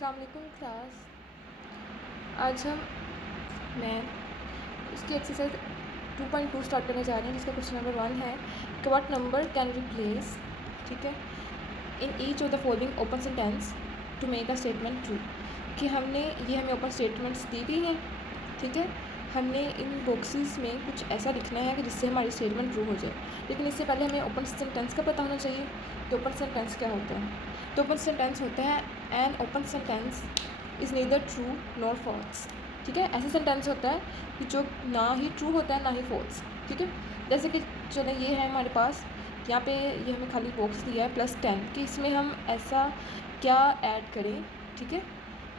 अस्सलाम वालेकुम क्लास। आज मैं इसकी एक्सरसाइज 2.2 स्टार्ट करने जा रहे हैं, जिसका क्वेश्चन नंबर 1 है कि व्हाट नंबर कैन रिप्लेस, ठीक है, in each of the following open sentence to make a statement true. कि हमें ओपन स्टेटमेंट्स दी गई हैं, ठीक है। हमने इन बॉक्सेस में कुछ ऐसा लिखना है कि जिससे हमारी स्टेटमेंट ट्रू हो जाए, लेकिन इससे पहले हमें ओपन सेंटेंस का पता होना चाहिए। तो ओपन सेंटेंस क्या होता है? तो ओपन सेंटेंस होता है an open sentence is neither true nor false, ठीक है। ऐसा सेंटेंस होता है कि जो ना ही ट्रू होता है ना ही फॉल्स, ठीक है। जैसे कि चलो ये है हमारे पास, यहाँ पे ये हमें खाली बॉक्स दिया है +10 कि इसमें हम ऐसा क्या ऐड करें, ठीक है,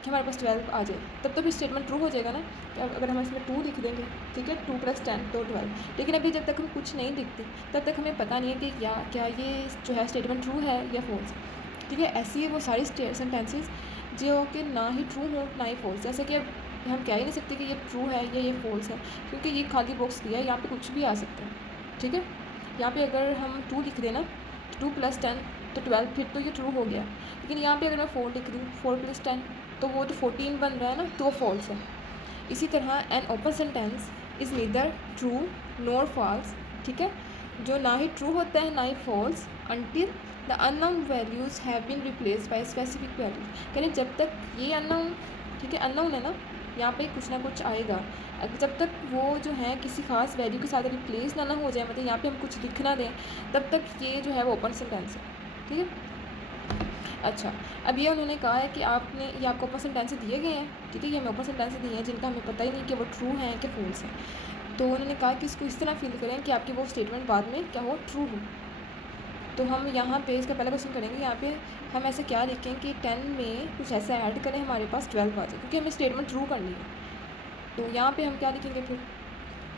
कि हमारे पास 12 आ जाए। तब तो भी स्टेटमेंट ट्रू हो जाएगा ना। कि अगर हम इसमें 2 लिख देंगे, ठीक है, 2 + 10 तो 12। लेकिन अभी जब तक हम कुछ नहीं लिखते तब तक हमें पता नहीं है कि क्या ये जो है स्टेटमेंट ट्रू है या फॉल्स, ठीक है। ऐसी है वो सारी सेंटेंसेस जो कि ना ही ट्रू हो ना ही फॉल्स। जैसे कि अब हम कह ही नहीं सकते कि ये ट्रू है या ये फॉल्स है, क्योंकि ये खाली बॉक्स दिया है, यहाँ पे कुछ भी आ सकता है, ठीक है। यहाँ पे अगर हम 2 लिख देना, 2 + 10 तो 12, फिर तो ये ट्रू हो गया। लेकिन यहाँ पे अगर मैं 4 लिख दूँ, 4 + 10 तो वो तो 14 बन रहा है ना, तो फॉल्स है। इसी तरह an open sentence is neither true nor false, ठीक है, जो ना ही ट्रू होता है ना ही false until the unknown values have been replaced by specific values. यानी जब तक ये अननोन, ठीक है, अननोन है ना, यहाँ पे कुछ ना कुछ आएगा। जब तक वो जो है किसी खास वैल्यू के साथ रिप्लेस ना हो जाए, मतलब यहाँ पे हम कुछ लिख ना दें, तब तक ये जो है वो ओपन सेंटेंस है, ठीक है। अच्छा, अब ये उन्होंने कहा है कि ये आपको ओपन सेंटेंस दिए गए हैं, ठीक है, ये हमें ओपन सेंटेंस दिए हैं जिनका हमें पता ही नहीं कि वो ट्रू हैं कि फॉल्स हैं। तो उन्होंने कहा कि इसको इस तरह फिल करें कि आपकी वो स्टेटमेंट बाद में क्या हो, ट्रू हो। तो हम यहाँ पे इसका पहला क्वेश्चन करेंगे। यहाँ पे हम ऐसे क्या लिखें कि 10 में कुछ ऐसा ऐड करें हमारे पास 12 आ जाए, क्योंकि हमें स्टेटमेंट ट्रू करनी है। तो यहाँ पे हम क्या लिखेंगे, फिर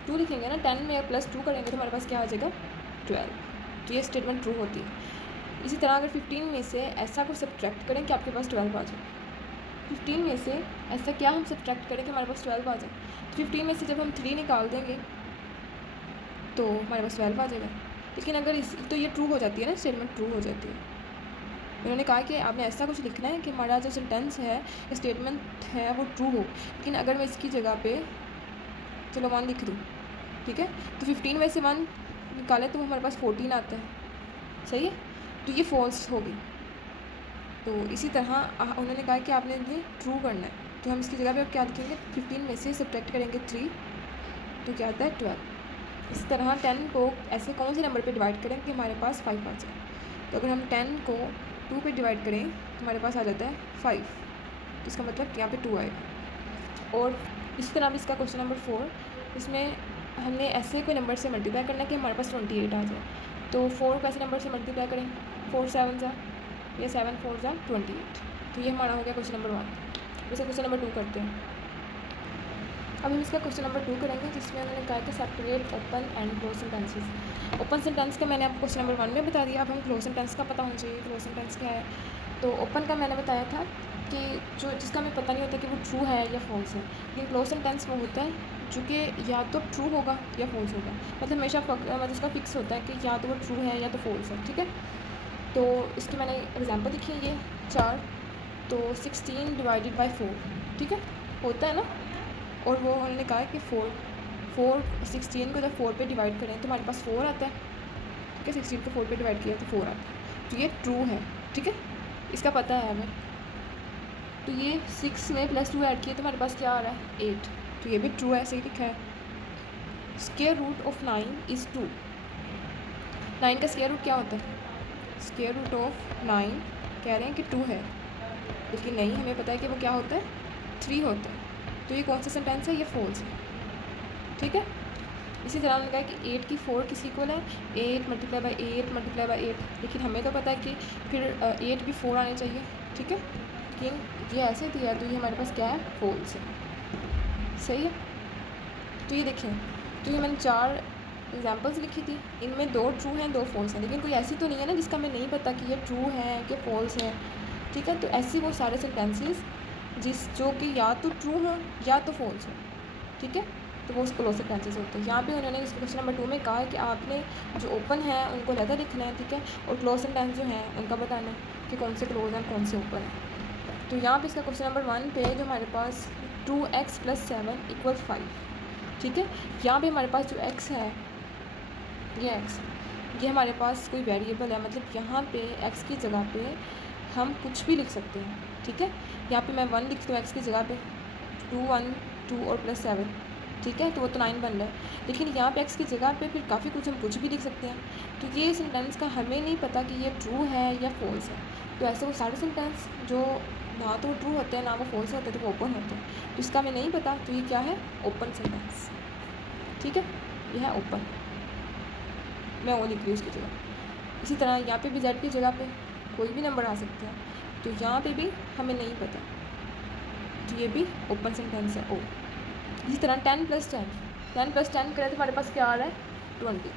2 लिखेंगे ना। 10 में +2 करेंगे तो हमारे पास क्या आ जाएगा, 12। तो ये स्टेटमेंट ट्रू होती है। इसी तरह अगर 15 में से ऐसा कुछ सब्ट्रैक्ट करें कि आपके पास 12 आ जाए, 15 में से ऐसा क्या हम सब्ट्रैक्ट करें कि हमारे पास 12 आ जाए। तो 15 में से जब हम 3 निकाल देंगे तो हमारे पास 12 आ जाएगा। लेकिन अगर तो ये ट्रू हो जाती है ना, स्टेटमेंट ट्रू हो जाती है। उन्होंने कहा कि आपने ऐसा कुछ लिखना है कि हमारा जो सेंटेंस है, स्टेटमेंट है, वो ट्रू हो। लेकिन अगर मैं इसकी जगह पे चलो 1 लिख दूँ, ठीक है, तो 15 में से 1 निकालें तो हमारे पास 14 आता है, सही है, तो ये फॉल्स होगी। तो इसी तरह उन्होंने कहा कि आपने ये ट्रू करना है। तो हम इसकी जगह पे अब क्या लिखेंगे, 15 में से सब्ट्रैक्ट करेंगे 3 तो क्या आता है 12। इस तरह 10 को ऐसे कौन से नंबर पे डिवाइड करें कि हमारे पास 5 आ जाए। तो अगर हम 10 को 2 पे डिवाइड करें तो हमारे पास आ जाता है 5, तो इसका मतलब कि यहाँ पे 2 आएगा। और इसी तरह अब इसका क्वेश्चन नंबर 4, इसमें हमने ऐसे कोई नंबर से मल्टीप्लाई करना है कि हमारे पास 28 आ जाए। तो 4 को ऐसे नंबर से मल्टीप्लाई करें, 4 7 जा या 7 4 जा 28। तो ये हमारा हो गया क्वेश्चन नंबर 1। वैसे क्वेश्चन नंबर 2 करते हैं। अब हम इसका क्वेश्चन नंबर 2 करेंगे, जिसमें उन्होंने कहा कि separate open and close sentences. Open sentence का मैंने आपको क्वेश्चन नंबर 1 में बता दिया। अब हम क्लोज सेंटेंस का पता होना चाहिए, क्लोज सेंटेंस क्या है। तो ओपन का मैंने बताया था कि जिसका हमें पता नहीं होता कि वो ट्रू है या फॉल्स है। लेकिन क्लोज सेंटेंस वो होता है जो कि या तो ट्रू होगा या फॉल्स होगा, मतलब हमेशा मतलब उसका फिक्स होता है कि या तो वो ट्रू है या तो फॉल्स है, ठीक है। तो इसकी मैंने एग्जांपल लिखी है, ये 4, तो 16 डिवाइडेड बाय 4, ठीक है, होता है ना। और वो उन्होंने कहा कि 16 को जब 4 पे डिवाइड करें तो हमारे पास 4 आता है, ठीक है। 16 को 4 पे डिवाइड किया तो 4 आता है, तो ये ट्रू है, ठीक है, इसका पता है हमें। तो ये 6 में +2 ऐड किए तो हमारे पास क्या आ रहा है, 8, तो ये भी ट्रू है, सही लिखा है। Square root of 9 is 2। 9 का स्क्वायर रूट क्या होता है, स्क्वायर रूट ऑफ 9 कह रहे हैं कि 2 है, लेकिन नहीं, हमें पता है कि वो क्या होता है, 3 होता है। तो ये कौन सा सेंटेंस है, ये फॉल्स है, ठीक है। इसी तरह उन्होंने कहा कि 8 की 4 किस इक्वल है, 8 × 8 × 8, लेकिन हमें तो पता है कि फिर 8 भी 4 आने चाहिए, ठीक है। लेकिन ये ऐसे दिया है तो ये हमारे पास क्या है, फॉल्स है, सही है। तो ये देखें, तो ये मैंने 4 एग्जांपल्स लिखी थी, इनमें 2 ट्रू हैं 2 फॉल्स हैं, लेकिन कोई ऐसी तो नहीं है ना जिसका हमें नहीं पता कि ये ट्रू है कि फॉल्स है, ठीक है। तो ऐसी वो सारे सेंटेंसेस जो कि या तो ट्रू हों या तो फॉल्स हों, ठीक है, तो वो उसको क्लोज सेंटेंसेस होते हैं। यहाँ पे उन्होंने इस क्वेश्चन नंबर 2 में कहा है कि आपने जो ओपन है उनको अलग लिखना है, ठीक है, और क्लोज सेंटेंस जो हैं उनका बताना है कि कौन से क्लोज हैं कौन से ओपन है। तो यहाँ पे इसका क्वेश्चन नंबर 1 पे जो हमारे पास 2x + 7 = 5, ठीक है। यहाँ पे हमारे पास जो x है, ये x, ये हमारे पास कोई वेरिएबल है, मतलब यहाँ पे x की जगह पे हम कुछ भी लिख सकते हैं, ठीक है। यहाँ पे मैं 1 लिखती हूँ x की जगह पे, 2 1 2 और +7, ठीक है, तो वो तो 9 बन रहा है। लेकिन यहाँ पे x की जगह पे फिर काफ़ी कुछ हम कुछ भी लिख सकते हैं। तो ये सेंटेंस का हमें नहीं पता कि ये ट्रू है या फॉल्स है। तो ऐसे वो सारे सेंटेंस जो ना तो ट्रू होते हैं ना वो फॉल्स होते हैं, तो वो ओपन होते हैं। तो इसका हमें नहीं पता, तो ये क्या है, ओपन सेंटेंस, ठीक है, ये है ओपन। मैं वो लिख रही हूँ उसकी जगह। इसी तरह यहाँ पे भी z की जगह पे कोई भी नंबर आ सकते हैं, तो यहाँ पे भी हमें नहीं पता, तो ये भी ओपन सेंटेंस है, ओ। इसी तरह 10 + 10 करें तो हमारे पास क्या आ रहा है, 20,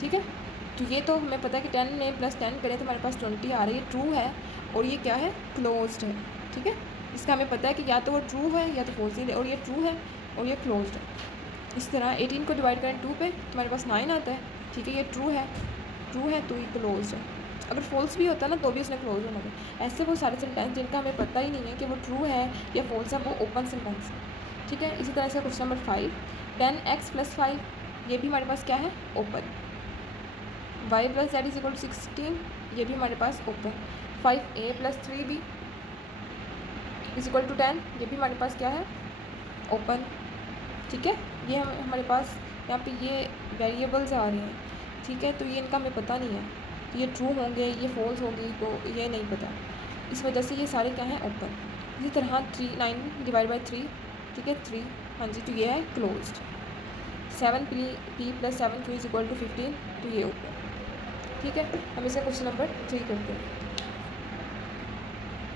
ठीक है। तो ये तो हमें पता है कि 10 में +10 करें तो हमारे पास 20 आ रही है, ट्रू है, और ये क्या है, क्लोज्ड है, ठीक है। इसका हमें पता है कि या तो वो ट्रू है या तो फॉल्स है, और ये ट्रू है और ये क्लोज्ड है। इस तरह 18 को डिवाइड करें 2 पे तो हमारे पास 9 आता है, ठीक है, ये ट्रू है तो ये क्लोज्ड है। अगर फॉल्स भी होता है ना तो भी इसने क्लोज होना था। ऐसे वो सारे सेंटेंस जिनका हमें पता ही नहीं है कि वो ट्रू है या फॉल्स है, वो ओपन सेंटेंस है, ठीक है। इसी तरह इसका क्वेश्चन नंबर 5, 10x + 5, ये भी हमारे पास क्या है, ओपन। y + z = 16, ये भी हमारे पास ओपन। 5a + 3b = 10, ये भी हमारे पास क्या है, ओपन, ठीक है। ये हमारे पास यहाँ पे ये वेरिएबल्स आ रहे हैं, ठीक है, तो ये इनका हमें पता नहीं है, तो ये ट्रू होंगे ये फॉल्स होगी, तो ये नहीं पता, इस वजह से ये सारे क्या हैं, ओपन। इसी तरह 9 / 3, ठीक है, 3, हाँ जी, तो ये है क्लोज्ड। 7p + 7q = 15, तो ये ओपन, ठीक है। हम इसका क्वेश्चन नंबर 3 करते हैं।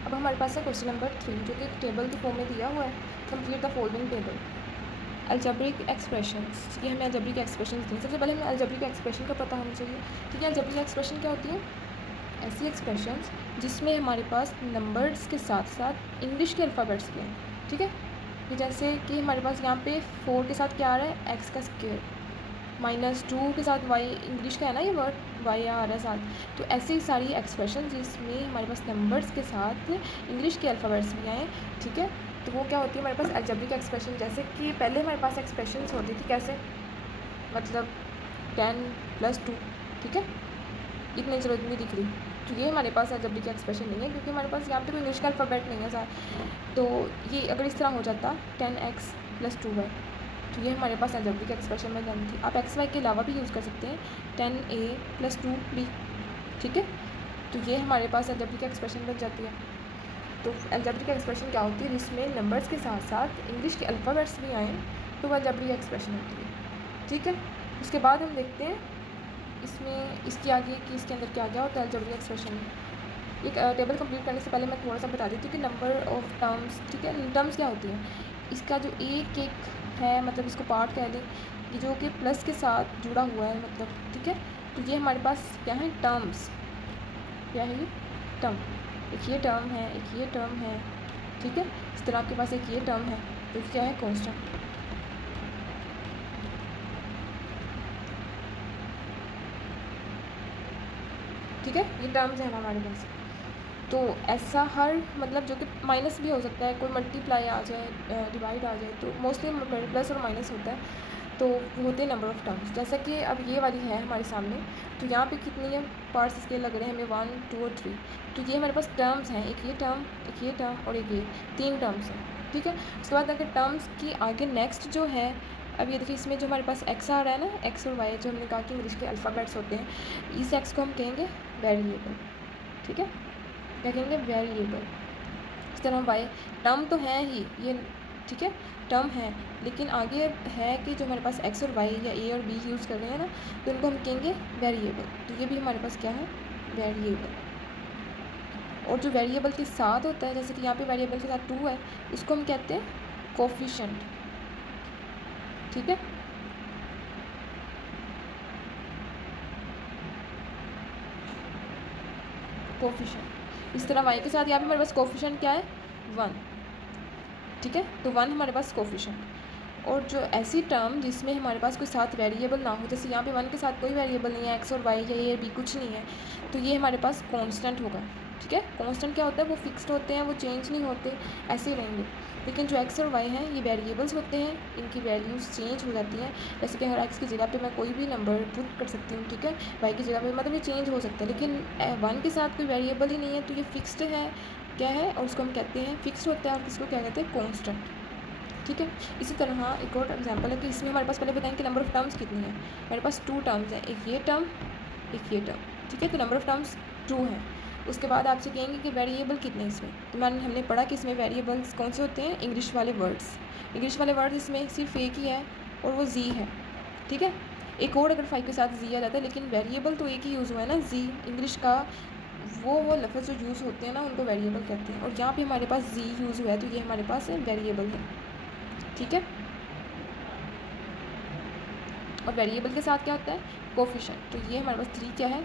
अब हमारे पास है क्वेश्चन नंबर 3, जो कि एक टेबल के फॉर्म में दिया हुआ है। Complete the following table. Algebraic expressions, ये हमें अलजेब्रिक एक्सप्रेशन दें। सबसे पहले हमें अलजेब्रिक एक्सप्रेशन का पता होना चाहिए, ठीक है। अलजेब्रिक एक्सप्रेशन क्या होती है, ऐसी एक्सप्रेशंस जिसमें हमारे पास नंबर्स के साथ साथ इंग्लिश के अल्फ़ाबेट्स के हैं, ठीक है। कि जैसे कि हमारे पास यहाँ पे 4 के साथ क्या आ रहा है, x का स्क्वायर, -2 के साथ y, इंग्लिश का है ना ये वर्ड, y आ रहा है साथ। तो ऐसी सारी एक्सप्रेशन जिसमें हमारे पास नंबर्स के साथ इंग्लिश के अल्फ़ाबेट्स भी आए, ठीक है, तो वो क्या होती है हमारे पास अलजेब्रिक एक्सप्रेशन। जैसे कि पहले हमारे पास एक्सप्रेशंस होती थी कैसे, मतलब 10 + 2, ठीक है, इतनी जरूरत नहीं दिख रही, तो ये हमारे पास अलजेब्रिक एक्सप्रेशन नहीं है, क्योंकि हमारे पास यहाँ पे कोई इंग्लिश का अल्फ़ाबेट नहीं है साथ। तो ये अगर इस तरह हो जाता 10x + 2y, तो ये हमारे पास अलजेब्रिक एक्सप्रेशन में जानी थी। आप xy के अलावा भी यूज़ कर सकते हैं, 10a + 2b, ठीक है, तो ये हमारे पास अलजेब्रिक एक्सप्रेशन बन जाती है। तो अलजेब्रिक एक्सप्रेशन क्या होती है, जिसमें नंबर्स के साथ साथ इंग्लिश के अल्फ़ाबेट्स भी आएँ, तो वो अलजेब्रिक एक्सप्रेशन होती है, ठीक है। उसके बाद हम देखते हैं इसमें इसके आगे कि इसके अंदर क्या क्या होता है अलजेब्रिक एक्सप्रेशन में। एक टेबल कंप्लीट करने से पहले मैं थोड़ा सा बता देती हूँ कि नंबर ऑफ टर्म्स, ठीक है, टर्म्स क्या होती हैं। इसका जो एक है, मतलब इसको पार्ट कह लें, ये जो कि प्लस के साथ जुड़ा हुआ है, मतलब, ठीक है, तो ये हमारे पास क्या है, टर्म्स, क्या है ये, टर्म। एक ये टर्म है, एक ये टर्म है, ठीक है। इस तरह आपके पास एक ये टर्म है, तो क्या है, कांस्टेंट, ठीक है, ये टर्म्स हैं हमारे पास। तो ऐसा हर, मतलब जो कि माइनस भी हो सकता है, कोई मल्टीप्लाई आ जाए, डिवाइड आ जाए, तो मोस्टली प्लस और माइनस होता है, तो वो होते हैं नंबर ऑफ़ टर्म्स। जैसा कि अब ये वाली है हमारे सामने, तो यहाँ पे कितनी है पार्ट्स इसके लग रहे हैं हमें, 1 2 और 3, तो ये हमारे पास टर्म्स हैं, एक ये टर्म, एक ये टर्म और एक ये, 3 टर्म्स हैं, ठीक है। उसके बाद अगर टर्म्स की आगे नेक्स्ट जो है, अब ये देखिए इसमें जो हमारे पास x आ रहा है ना, x और y, जो हमने कहा कि इंग्लिश के अल्फ़ाबेट्स होते हैं, इस x को हम कहेंगे वेरिएबल, ठीक है, क्या कहेंगे, वेरिएबल। इस तरह y टर्म तो है ही ये, ठीक है, टर्म है, लेकिन आगे है कि जो हमारे पास x और y या a और b यूज़ कर रहे हैं ना, तो उनको हम कहेंगे वेरिएबल, तो ये भी हमारे पास क्या है, वेरिएबल। और जो वेरिएबल के साथ होता है, जैसे कि यहाँ पे वेरिएबल के साथ 2 है, उसको हम कहते हैं कोफिशिएंट, ठीक है। कोफिशिएंट, इस तरह y के साथ यहाँ पे हमारे पास कोफिशिएंट क्या है, 1, ठीक है, तो 1 हमारे पास कोफिशिएंट। और जो ऐसी टर्म जिसमें हमारे पास कोई साथ वेरिएबल ना हो, जैसे यहाँ पे 1 के साथ कोई वेरिएबल नहीं है, x और y या a और b कुछ नहीं है, तो ये हमारे पास कांस्टेंट होगा, ठीक है। कांस्टेंट क्या होता है, वो फिक्स्ड होते हैं, वो चेंज नहीं होते, ऐसे ही रहेंगे। लेकिन जो एक्स और वाई हैं ये वेरिएबल्स होते हैं, इनकी वैल्यूज़ चेंज हो जाती हैं। जैसे कि हर एक्स की जगह पे मैं कोई भी नंबर पुट कर सकती हूँ, ठीक है। वाई की जगह पे मतलब ये चेंज हो सकता है, लेकिन वन के साथ कोई वेरिएबल ही नहीं है, तो ये फिक्स्ड है, क्या है, और उसको हम कहते हैं फिक्स्ड होता है, और किसको क्या कहते हैं, कॉन्स्टेंट, ठीक है। इसी तरह एक और एग्जांपल है कि इसमें हमारे पास पहले बताएं कि नंबर ऑफ़ टर्म्स कितनी है। हमारे पास 2 टर्म्स हैं, एक ये टर्म, एक ये टर्म, ठीक है। तो नंबर ऑफ़ टर्म्स 2 हैं। उसके बाद आपसे कहेंगे कि वेरिएबल कितने इसमें, तो हमने पढ़ा कि इसमें वेरिएबल्स कौन से होते हैं, इंग्लिश वाले वर्ड्स इसमें सिर्फ एक ही है, और वो जी है, ठीक है। एक और अगर 5 के साथ जी आ जाता है, लेकिन वेरिएबल तो एक ही यूज़ हुआ है ना, जी। इंग्लिश का वो लफ्ज़ जो यूज़ होते हैं ना, उनको वेरिएबल कहते हैं, और यहाँ पे हमारे पास जी यूज़ हुआ है, तो ये हमारे पास वेरिएबल है, ठीक है। और वेरिएबल के साथ क्या होता है, कोफिशिएंट। तो ये हमारे पास 3 क्या है,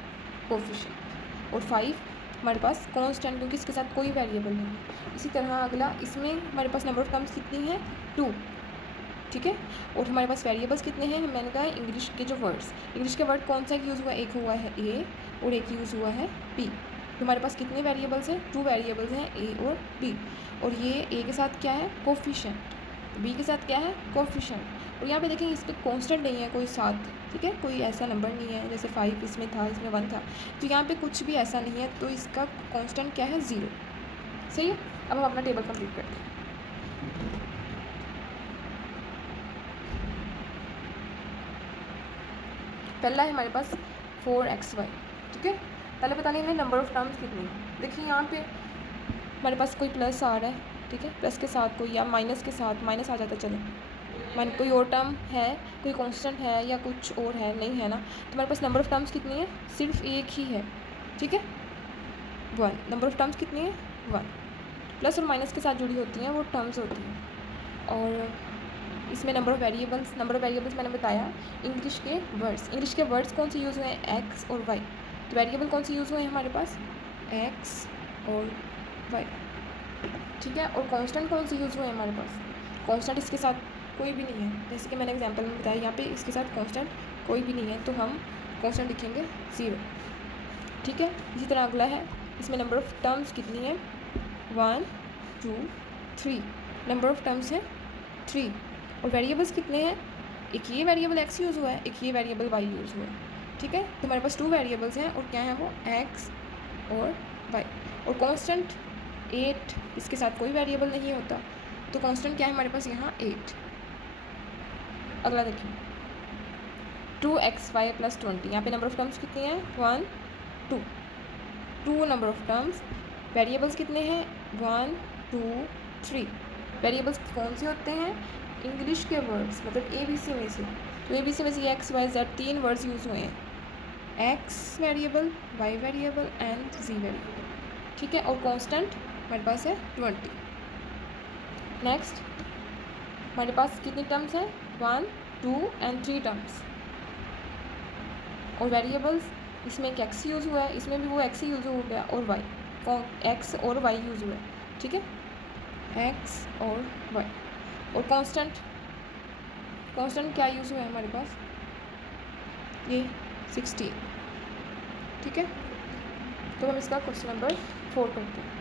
कोफिशिएंट, और 5 हमारे पास कांस्टेंट, क्योंकि इसके साथ कोई वेरिएबल नहीं है। इसी तरह अगला, इसमें हमारे पास नंबर ऑफ टर्म्स कितनी है, 2, ठीक है। और हमारे पास वेरिएबल्स कितने हैं, मैंने कहा इंग्लिश के जो वर्ड्स, इंग्लिश के वर्ड कौन सा यूज़ हुआ है, एक हुआ है ए और एक यूज़ हुआ है बी। तो हमारे पास कितने वेरिएबल्स हैं, 2 वेरिएबल्स हैं, ए और बी। और ये ए के साथ क्या है, कोफिशिएंट, बी के साथ क्या है, कोफिशिएंट। और यहाँ पे देखेंगे इस पर कॉन्स्टेंट नहीं है कोई साथ, ठीक है, कोई ऐसा नंबर नहीं है, जैसे 5 इसमें था, इसमें 1 था, तो यहाँ पे कुछ भी ऐसा नहीं है, तो इसका कॉन्स्टेंट क्या है, 0, सही है। अब हम अपना टेबल कंप्लीट करते हैं। पहला है हमारे पास 4xy, ठीक है। पहले बता लेंगे नंबर ऑफ़ टर्म्स कितनी है। देखिए यहाँ पे हमारे पास कोई प्लस आ रहा है, ठीक है, प्लस के साथ कोई, या माइनस के साथ माइनस आ जाता, चले मान कोई और टर्म है, कोई कांस्टेंट है, या कुछ और है, नहीं है ना, तो हमारे पास नंबर ऑफ़ टर्म्स कितनी है, सिर्फ एक ही है, ठीक है, 1। नंबर ऑफ़ टर्म्स कितनी है, 1। प्लस और माइनस के साथ जुड़ी होती हैं वो टर्म्स होती हैं। और इसमें नंबर ऑफ़ वेरिएबल्स मैंने बताया, इंग्लिश के वर्ड्स कौन से यूज़ हुए हैं, एक्स और वाई। तो वेरिएबल कौन से यूज़ हुए हैं हमारे पास, एक्स और वाई, ठीक है। और कांस्टेंट कौन से यूज़ हुए हैं हमारे पास, कांस्टेंट इसके साथ कोई भी नहीं है, जैसे कि मैंने एग्जांपल में बताया, यहाँ पे इसके साथ कांस्टेंट कोई भी नहीं है, तो हम कांस्टेंट लिखेंगे 0, ठीक है। इसी तरह अगला है, इसमें नंबर ऑफ़ टर्म्स कितनी है, 1 2 3, नंबर ऑफ़ टर्म्स है 3। और वेरिएबल्स कितने हैं, एक ये वेरिएबल एक्स यूज़ हुआ है, एक ये वेरिएबल वाई यूज़ हुआ है, ठीक है। तो हमारे पास 2 वेरिएबल्स हैं, और क्या है वो, एक्स और वाई। और कांस्टेंट 8, इसके साथ कोई वेरिएबल नहीं होता, तो कांस्टेंट क्या है हमारे पास यहाँ, 8। अगला देखिए, 2xy + 20, यहाँ पे नंबर ऑफ़ टर्म्स कितनी है, 1 2 नंबर ऑफ़ टर्म्स। वेरिएबल्स कितने हैं, 1 2 3। वेरिएबल्स कौन से होते हैं, इंग्लिश के वर्ड्स, मतलब ABC में से। तो ABC में से x y z 3 words use हुए हैं, x variable, y variable and z variable, ठीक है। और कांस्टेंट हमारे पास है 20। नेक्स्ट हमारे पास कितनी टर्म्स हैं, 1 2 एंड 3 टर्म्स। और वेरिएबल्स, इसमें एक एक्स यूज़ हुआ है, इसमें भी वो एक्स ही यूज़ हो गया, और वाई, एक्स और वाई यूज़ हुआ है, ठीक है, एक्स और वाई। और कांस्टेंट क्या यूज़ हुआ है हमारे पास, ये 16, ठीक है। तो हम इसका क्वेश्चन नंबर 4 करते हैं।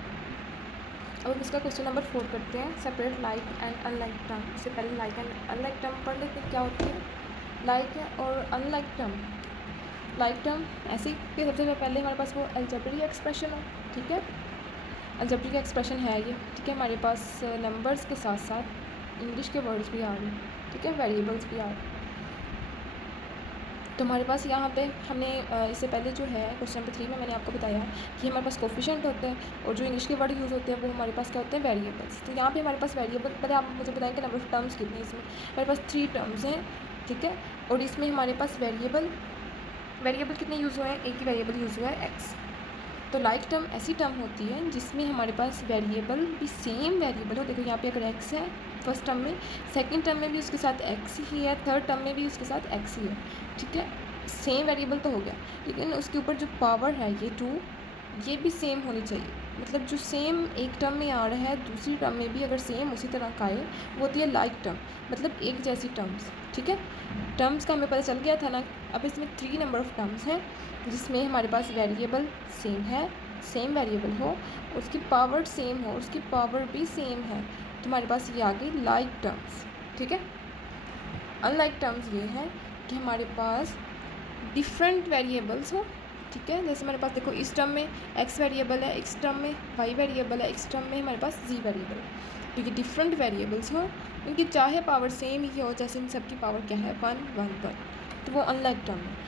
अब हम इसका क्वेश्चन नंबर 4 करते हैं, separate like and unlike term. इससे पहले लाइक एंड अनलाइक टर्म पढ़ लेते हैं क्या होती है। लाइक और अनलाइक टर्म ऐसे कि सबसे पहले हमारे पास वो अलजेब्रिक एक्सप्रेशन हो, ठीक है, अलजेब्रिक एक्सप्रेशन है ये, ठीक है। हमारे पास नंबर्स के साथ साथ इंग्लिश के वर्ड्स भी आ रहे हैं, ठीक है, वेरिएबल्स भी आ रहे हैं। तो हमारे पास यहाँ पे हमने इससे पहले जो है क्वेश्चन नंबर 3 में मैंने आपको बताया कि हमारे पास कोफिशिएंट होते हैं, और जो इंग्लिश के वर्ड यूज़ होते हैं वो हमारे पास क्या होते हैं, वेरिएबल्स। तो यहाँ पे हमारे पास वेरिएबल, पहले आप मुझे बताएं कि नंबर ऑफ टर्म्स कितनी है। इसमें हमारे पास 3 टर्म्स हैं, ठीक है। और इसमें हमारे पास वेरिएबल कितने यूज़ हुए हैं, एक ही वेरिएबल यूज़ हुआ है, एक्स। तो लाइक टर्म ऐसी टर्म होती है जिसमें हमारे पास वेरिएबल भी सेम वेरिएबल हो। देखो यहाँ पे अगर एक्स है फर्स्ट टर्म में, सेकंड टर्म में भी उसके साथ एक्स ही है, थर्ड टर्म में भी उसके साथ एक्स ही है, ठीक है, सेम वेरिएबल तो हो गया। लेकिन उसके ऊपर जो पावर है ये 2, ये भी सेम होनी चाहिए। मतलब जो सेम एक टर्म में आ रहा है दूसरी टर्म में भी अगर सेम उसी तरह का है, वो होती है लाइक टर्म, मतलब एक जैसी टर्म्स, ठीक है। टर्म्स का हमें पता चल गया था ना। अब इसमें 3 नंबर ऑफ़ टर्म्स हैं जिसमें हमारे पास वेरिएबल सेम है, सेम वेरिएबल हो, उसकी पावर सेम हो, उसकी पावर भी सेम है, तो हमारे पास ये आ गई लाइक टर्म्स। ठीक है। अनलाइक टर्म्स ये है कि हमारे पास डिफरेंट वेरिएबल्स हो। ठीक है, जैसे हमारे पास देखो इस टर्म में x वेरिएबल है, इस टर्म में y वेरिएबल है, इस टर्म में हमारे पास z वेरिएबल है। तो ये डिफरेंट वेरिएबल्स हो, उनकी चाहे पावर सेम ही हो, जैसे इन सब की पावर क्या है 1 1 1, तो वो अनलाइक टर्म है।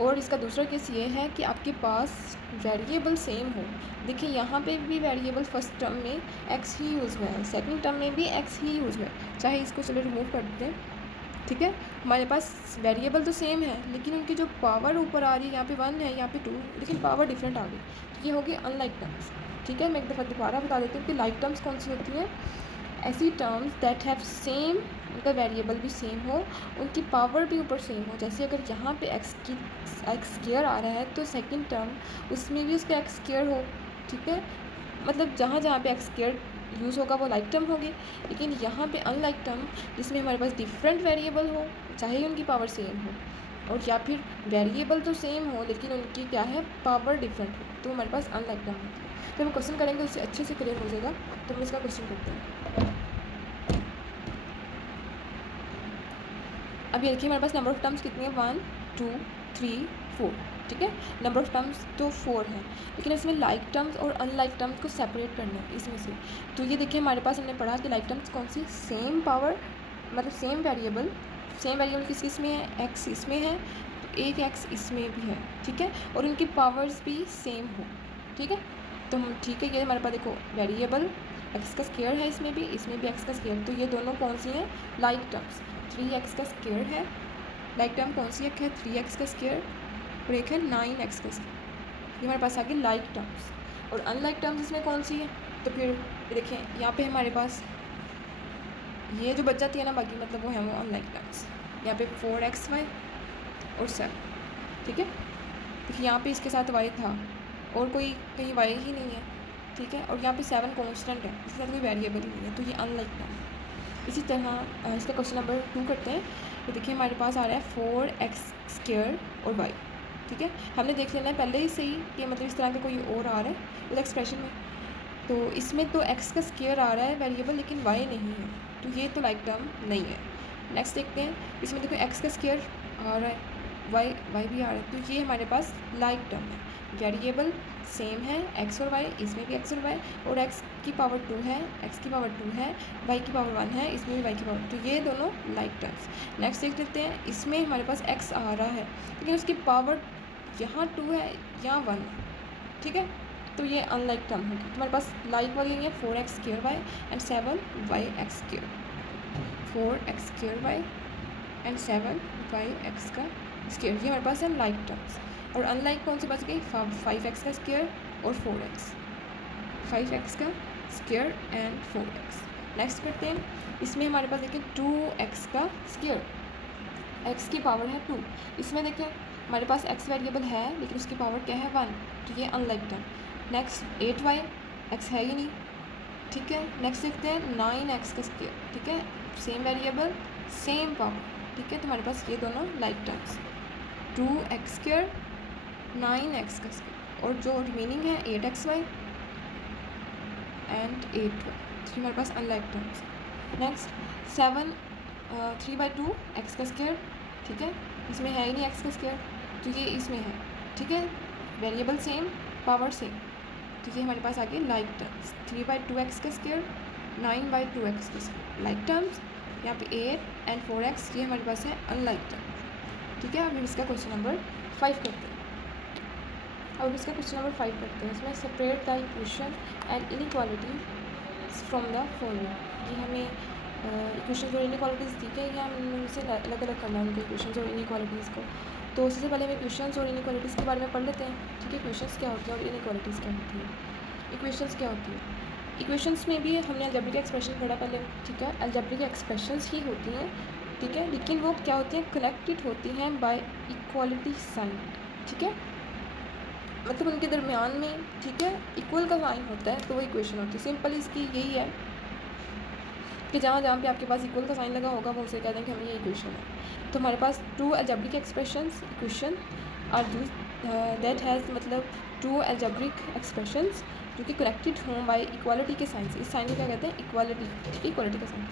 और इसका दूसरा केस ये है कि आपके पास वेरिएबल सेम हो। देखिए यहाँ पे भी वेरिएबल फर्स्ट टर्म में x ही यूज़ हुआ है, सेकंड टर्म में भी x ही यूज़ हुआ है, चाहे इसको चलो रिमूव कर देते हैं। ठीक है, हमारे पास वेरिएबल तो सेम है, लेकिन उनकी जो पावर ऊपर आ रही है, यहाँ पे 1 है, यहाँ पे 2, लेकिन पावर डिफरेंट आ गई, तो ये होगी अनलाइक टर्म्स। ठीक है, मैं एक दफ़ा दोबारा बता देती हूँ कि लाइक टर्म्स कौन सी होती हैं। ऐसी टर्म्स दैट हैव सेम, उनका वेरिएबल भी सेम हो, उनकी पावर भी ऊपर सेम हो। जैसे अगर यहाँ पे एक्स स्क्वायर आ रहा है, तो सेकंड टर्म उसमें भी उसका एक्स स्क्वायर हो। ठीक है, मतलब जहाँ जहाँ पे एक्स स्क्वायर यूज़ होगा वो लाइक टर्म होगी। लेकिन यहाँ पे अनलाइक टर्म जिसमें हमारे पास डिफरेंट वेरिएबल हो, चाहे उनकी पावर सेम हो, और या फिर वेरिएबल तो सेम हो लेकिन उनकी क्या है पावर डिफरेंट हो, तो हमारे पास अनलाइक टर्म होती है। तो हम क्वेश्चन करेंगे, उससे अच्छे से क्लियर हो जाएगा। तो हम इसका क्वेश्चन करते हैं। अभी देखिए हमारे पास नंबर ऑफ टर्म्स कितनी है, 1 2 3 4। ठीक है, नंबर ऑफ टर्म्स तो 4 है, लेकिन इसमें लाइक टर्म्स और अनलाइक टर्म्स को सेपरेट करना है इसमें से। तो ये देखिए हमारे पास हमने पढ़ा कि लाइक टर्म्स कौन सी, सेम पावर मतलब सेम वेरिएबल किस किस में है, x इसमें है, तो एक x इसमें भी है। ठीक है, और उनकी पावर्स भी सेम हो। ठीक है, तो हम ठीक है, ये हमारे पास देखो वेरिएबल x का स्क्वायर है, इसमें भी x का स्क्वायर, तो ये दोनों कौन सी हैं, लाइक टर्म्स। 3x का स्क्वायर है, लाइक टर्म कौन सी एक है 3x का स्क्वायर, और एक है 9x का स्क्वायर। ये हमारे पास आ गई लाइक टर्म्स। और अनलाइक टर्म्स इसमें कौन सी है, तो फिर देखें यहाँ पे हमारे पास ये जो बच जाती है ना बाकी, मतलब वो है वो अनलाइक टर्म्स। यहाँ पे 4xy और 7। ठीक है, देखिए यहाँ पे इसके साथ y था और कोई कहीं y ही नहीं है। ठीक है, और यहाँ पे 7 कॉन्स्टेंट है, इसके साथ कोई वेरिएबल ही नहीं है, तो ये अनलाइक टर्म है। इसी तरह इसका क्वेश्चन नंबर 2 करते हैं। तो देखिए हमारे पास आ रहा है 4x स्क्वायर और y। ठीक है, हमने देख लेना है पहले ही सही कि मतलब इस तरह का कोई और आ रहा है इस एक्सप्रेशन में। तो इसमें तो x का स्क्वायर आ रहा है वेरिएबल, लेकिन y नहीं है, तो ये तो लाइक टर्म नहीं है। नेक्स्ट देखते हैं, इसमें देखो x का स्क्वायर आ रहा है, y भी आ रहा है, तो ये हमारे पास लाइक टर्म है। वेरिएबल सेम है x और y, इसमें भी x और y, और x की पावर 2 है, x की पावर 2 है, y की पावर 1 है, इसमें भी y की पावर, तो ये दोनों लाइक टर्म्स। नेक्स्ट देख लेते हैं, इसमें हमारे पास x आ रहा है, लेकिन उसकी पावर यहाँ 2 है, यहाँ 1 है। ठीक है, तो ये अनलाइक टर्म होगी। तुम्हारे पास लाइक वाली है 4x square y and 7yx square, 4x square y and 7yx का स्क्वायर, ये हमारे पास है लाइक टर्म्स। और अनलाइक कौन सी बच गई, 5x का स्क्वायर और 4x, 5x का स्क्वायर एंड 4x। नेक्स्ट करते हैं, इसमें हमारे पास देखिए 2x का स्क्वायर, x की पावर है 2, इसमें देखिए हमारे पास x वेरिएबल है लेकिन उसकी पावर क्या है 1, तो ये unlike term. Next 8y, x है ही नहीं। ठीक है, नेक्स्ट देखते हैं 9x का स्क्वायर। ठीक है, सेम वेरिएबल सेम पावर। ठीक है, तो हमारे पास ये दोनों like terms, 2x square 9x का स्क्वायर, और जो रिमेनिंग है 8xy एंड 8y, तो हमारे पास अनलाइक टर्म्स। नेक्स्ट 3/2 x का स्क्वायर। ठीक है, इसमें है ही नहीं x का स्क्वायर, तो ये इसमें है। ठीक है, वेरिएबल सेम पावर सेम, तो ये हमारे पास आ गए लाइक टर्म्स। 3/2x का स्क्वायर, 9/2x का स्क्वायर, लाइक टर्म्स। यहाँ पे 8 एंड 4x, ये हमारे पास है अनलाइक टर्म। ठीक है, अब हम इसका क्वेश्चन नंबर 5 करते हैं। अब इसका क्वेश्चन नंबर 5 करते हैं, इसमें separate the equation and inequality from the following. ये हमें इक्वेशन और इनइक्वालिटीज़ दी है, या हमें उनसे अलग अलग करना है उनके इक्वेशन और इनइक्वालिटीज़ को। तो उससे पहले हम इक्वेशंस और इनइक्वालिटीज़ के बारे में पढ़ लेते हैं। ठीक है, इक्वेशंस क्या होती है और इनइक्वालिटीज़ क्या होती है। इक्वेशंस क्या होती है, इक्वेशंस में भी हमने अलजेब्रिक एक्सप्रेशन पढ़ा पहले। ठीक है, अलजेब्रिक एक्सप्रेशंस ही होती हैं। ठीक है, लेकिन वो क्या होती हैं, कनेक्टेड होती हैं बाय इक्वालिटी साइन। ठीक है, मतलब उनके दरमियान में ठीक है इक्वल का साइन होता है, तो वो इक्वेशन होती है। सिंपल इसकी यही है कि जहाँ जहाँ पे आपके पास इक्वल का साइन लगा होगा वो उसे कह दें कि हमें ये इक्वेशन है। तो हमारे पास 2 algebraic expressions equation are that has मतलब टू अलजेब्रिक एक्सप्रेशंस जो कि कनेक्टेड हों बाय इक्वालिटी के साइन से। इस साइन को क्या कहते हैं? इक्वालिटी, ठीक है, इक्वालिटी का साइन।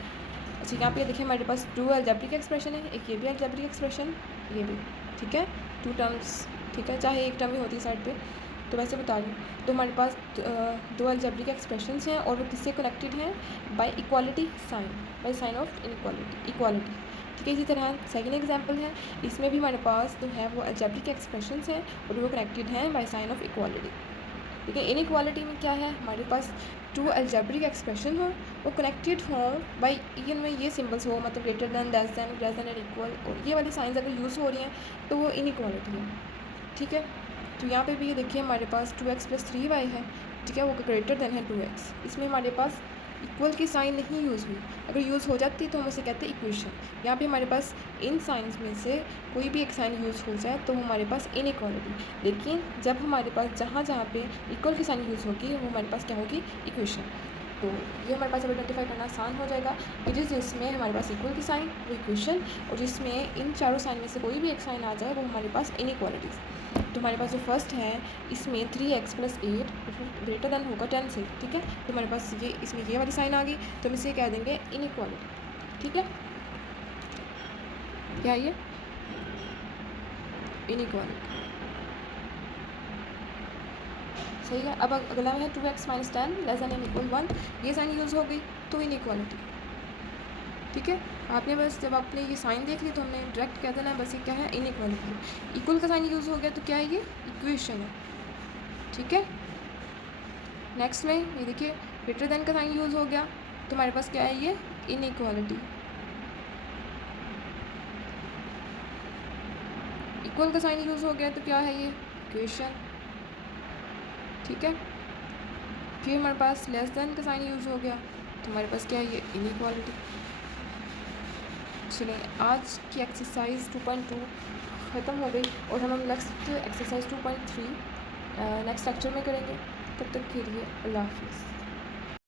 अच्छा, यहाँ पे देखिए हमारे पास टू अलजेब्रिक एक्सप्रेशन है, एक ये भी अलजेब्रिक एक्सप्रेशन, ये भी, ठीक है, टू टर्म्स, ठीक है, चाहे एक टर्म भी होती है साइड पे, तो वैसे बता रही हूँ। तो हमारे पास दो अलजेब्रिक एक्सप्रेशंस हैं और वो किससे कनेक्टेड हैं? By equality sign, by sign of equality. ठीक है, इसी तरह सेकंड एग्जांपल है, इसमें भी हमारे पास जो है वो अलजेब्रिक एक्सप्रेशंस हैं और वो कनेक्टेड हैं बाय साइन ऑफ इक्वालिटी। ठीक है, इनइक्वालिटी में क्या है? हमारे पास टू अलजेब्रिक एक्सप्रेशन हो, वो कनेक्टेड हों बाई इनमें ये सिंबल्स हो, मतलब greater than, less than and equal, और ये वाली साइंस अगर यूज़ हो रही हैं तो वो इनइक्वालिटी है। ठीक है, तो यहाँ पे भी ये देखिए हमारे पास 2x + 3y है, ठीक है, वो ग्रेटर दैन है 2x। इसमें हमारे पास इक्वल की साइन नहीं यूज़ हुई, अगर यूज़ हो जाती तो हम उसे कहते हैं इक्वेशन। यहाँ पे हमारे पास इन साइंस में से कोई भी एक साइन यूज़ हो जाए तो हमारे पास इनइक्वालिटी, लेकिन जब हमारे पास जहाँ जहाँ पे इक्वल की साइन यूज़ होगी वो हमारे पास क्या होगी? इक्वेशन। तो ये हमारे पास अब आइडेंटिफाई करना आसान हो जाएगा कि जिसमें हमारे पास इक्वल की साइन वो इक्वेशन, और जिसमें इन चारों साइन में से कोई भी एक साइन आ जाए वो हमारे पास इनइक्वालिटीज़। तो हमारे पास जो फर्स्ट है इसमें 3x + 8 ग्रेटर दैन होगा 10 से, ठीक है, तो हमारे पास ये इसमें ये वाली साइन आ गई तो हम इसे कह देंगे इनइक्वालिटी। ठीक है, क्या ये? इनइक्वालिटी, सही है। अब अगला है 2x - 10 less than and equal 1, ये साइन यूज़ हो गई तो इनइक्वालिटी। ठीक है, आपने बस जब आपने ये साइन देख ली तो हमने डायरेक्ट कह देना है बस ये क्या है? इनइक्वालिटी। इक्वल का साइन यूज़ हो गया तो क्या है? ये इक्वेशन है। ठीक है, नेक्स्ट में ये देखिए ग्रेटर देन का साइन यूज़ हो गया तो हमारे पास क्या है? ये इनइक्वालिटी। इक्वल का साइन यूज़ हो गया तो क्या है? ये इक्वेशन। ठीक है, फिर हमारे पास लेस देन का साइन यूज़ हो गया तो हमारे पास क्या है? ये इनइक्वालिटी। चलिए, आज की एक्सरसाइज 2.2 ख़त्म हो गई और हम नेक्स्ट एक्सरसाइज 2.3 नेक्स्ट लेक्चर में करेंगे। तब तक के लिए अल्लाह हाफिज़।